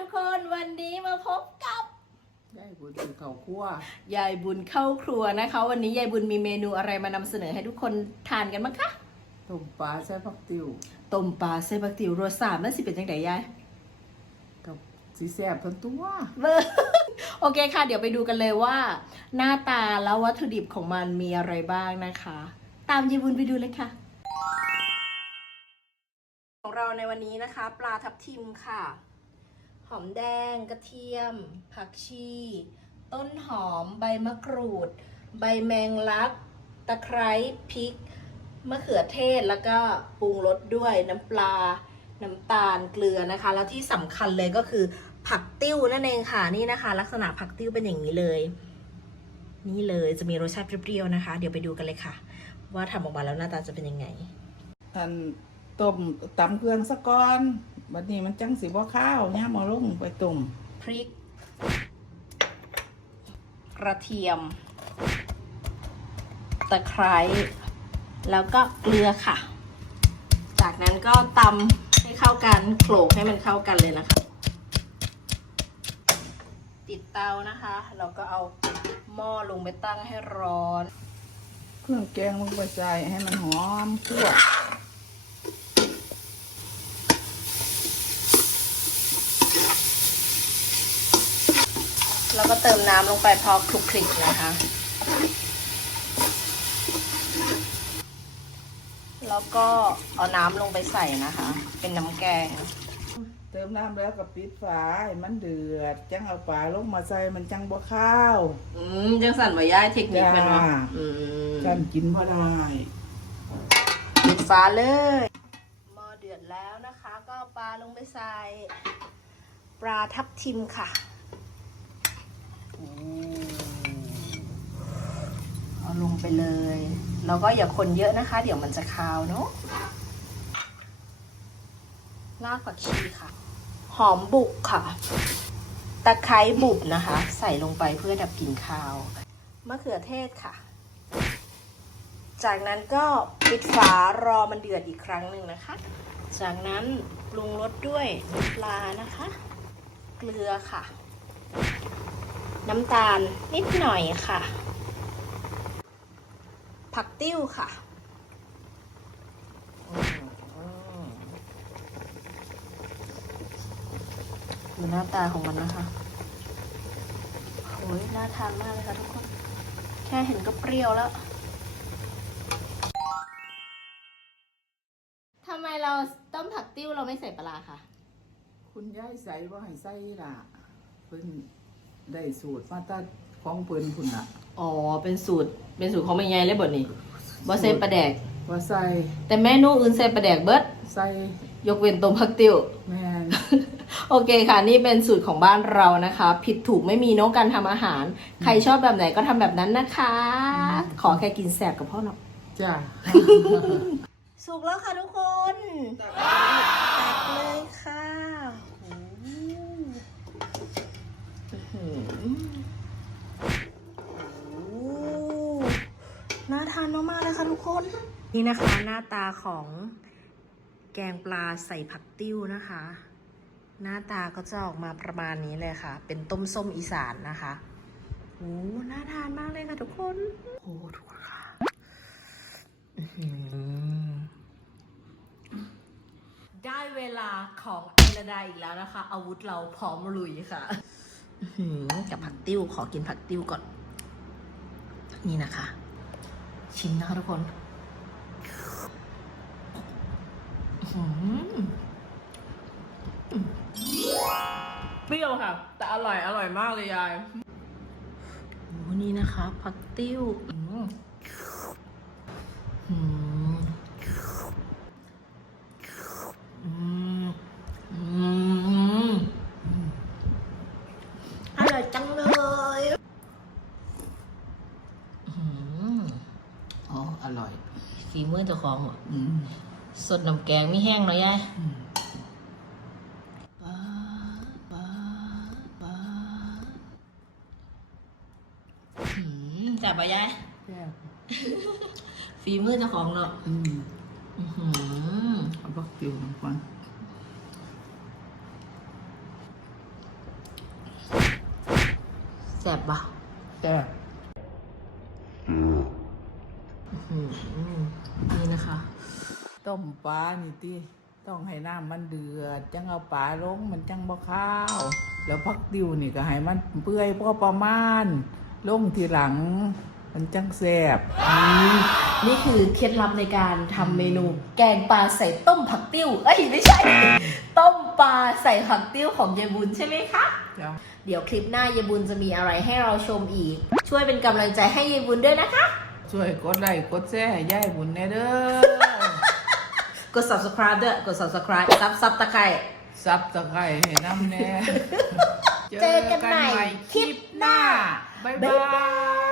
พบกับได้บุญคือเขาคั่วยายบุญเข้าครัวนะคะ วันนี้ยายบุญมีเมนูอะไรมานำเสนอให้ทุกคนทานกันบ้างคะต้มปลาใส่ผักติวต้มปลาเซบักติวรสสามนั่นสิเป็นจังไดยายกับสีแซ่บทั้งตัวเบอร์โอเคค่ะ เดี๋ยวไปดูกันเลยว่า หน้าตาแล้ววัตถุดิบของมันมีอะไรบ้างนะคะ ตามยายบุญไปดูเลยค่ะ ของเราในวันนี้นะคะ ปลาทับทิมค่ะ หอมแดง กระเทียม ผักชี ต้นหอม ใบมะกรูด ใบแมงลัก ตะไคร้พริก มะเขือเทศแล้วก็ปรุงรสด้วยน้ำปลา น้ำตาลเกลือนะคะ แล้วที่สำคัญเลยก็คือผักติ้วนั่นเองค่ะนี่นะคะ ลักษณะผักติ้วเป็นอย่างนี้เลย นี่เลยจะมีรสชาติเปรี้ยวๆนะคะ เดี๋ยวไปดูกันเลยค่ะ ว่าทำออกมาแล้วหน้าตาจะเป็นยังไงอัน ต้มตำเครื่องสะก้อนบัดนี้มันจังสีบ่ข้าวย่ามเอาลงไปต้มพริก กระเทียม ตะไคร้แล้วก็เกลือค่ะ จากนั้นก็ตำให้เข้ากันโขลกให้มันเข้ากันเลยนะคะ ติดเตานะคะ เราก็เอาหม้อลงไปตั้งให้ร้อน เครื่องแกงลงไปใส่ให้มันหอมคั่ว แล้วก็เติมน้ำลงไปพอคลุกคลิกนะคะ แล้วก็เอาน้ำลงไปใส่นะคะ เป็นน้ำแกง เติมน้ำแล้วก็ปิดฝาให้มันเดือด จังเอาปลาลงมาใส่มันจังบ่ข้าว อืมจังสันว่าย้ายเทคนิคมันวะจ้า อืมจันกินบ่ได้ปิดฟ้าเลยหม้อเดือดแล้วนะคะ ก็เอาปลาลงไปใส่ ปลาทับทิมค่ะ เอาลงไปเลย แล้วก็อย่าคนเยอะนะคะ เดี๋ยวมันจะคาวเนาะรากผักชีค่ะ หอมบุกค่ะ ตะไคร้บุบนะคะ ใส่ลงไปเพื่อดับกลิ่นคาว มะเขือเทศค่ะ จากนั้นก็ปิดฝารอมันเดือดอีกครั้งหนึ่งนะคะ จากนั้นปรุงรสด้วยปลานะคะ เกลือค่ะ น้ำตาลนิดหน่อยค่ะ ผักติ้วค่ะดูหน้าตาของมันนะคะโอ้ยน่าทานมากเลยค่ะทุกคน แค่เห็นก็เปรี้ยวแล้วทำไมเราต้มผักติ้วเราไม่ใส่ปลาร้าคะ คุณยายใส่บ่ให้ใส่ล่ะเพิ่น ได้สูตรมาแตัดของเพิ่นพุ่นน่ะอ๋อ เป็นสูตร เป็นสูตรของแม่ยายเลยบดนี่บ่ใส่ปลาแดก ว่าใส่แต่เมนูอื่นใส่ปลาแดกเบิด ใส่ยกเว้นต้มผักติ้ว แม่นโอเคค่ะ นี่เป็นสูตรของบ้านเรานะคะ ผิดถูกไม่มีเน้องการทำอาหาร ใครชอบแบบไหนก็ทำแบบนั้นนะคะขอแค่กินแสบกับพ่อเนาะจ้า สุกแล้วค่ะทุกคนตักเลยค่ะโอ้โหอื้อหือโอ้โหน่า ทานมากๆเลยค่ะทุกคน นี่นะคะ หน้าตาของแกงปลาใส่ผักติ้วนะคะ หน้าตาก็จะออกมาประมาณนี้เลยค่ะ เป็นต้มส้มอีสานนะคะโอ้น่าทานมากเลยค่ะทุกคนโอ้ทุกคนค่ะอื้อหือได้เวลาของไอระดาอีกแล้วนะคะ อาวุธเราพร้อมลุยค่ะอื้อหือกับผักติ้วขอกินผักติ้วก่อน นี่นะคะ ชิมนะคะทุกคนอื้อหือเปรี้ยวค่ะ แต่อร่อย อร่อยมากเลยยายโอ้นี่นะคะ ผักติ้วอืมอืมอืมอืมอร่อยจังเลยอืม อ๋ออร่อยฝีมือเจ้าของเหรออืมสดน้ำแกงไม่แห้งเนาะยายอืมป้าป้าป้าอืมจับปะยายแซ่บฝีมือเจ้าของเนาะอืมอื้อหือเอาผักติวลงก่อนแสบปะแต่อืม นี่นะคะต้มปลานี่ติต้องให้น้ำมันเดือด จังเอาปลาลงมันจังบ่ข้าว แล้วพักดิวนี่ก็ให้มันเปื่อยพอประมาณลงทีหลัง มันจังแซ่บอืมนี่คือเคล็ดลับในการทำเมนู แกงปลาใส่ต้มผักติ้ว เอ้ยไม่ใช่ ต้มปลาใส่ผักติ้วของยายบุญใช่ไหมคะจ้ะเดี๋ยวคลิปหน้ายายบุญจะมีอะไรให้เราชมอีก ช่วยเป็นกำลังใจให้ยายบุญด้วยนะคะ ช่วยกดไลค์กดแชร์ให้ยายบุญแน่เด้อกด subscribe ด้วยกด subscribe ซับซับตะไคร้ซับตะไคร้ให้น้ำแน่เจอกันใหม่คลิปหน้า บ๊ายบ๊าบ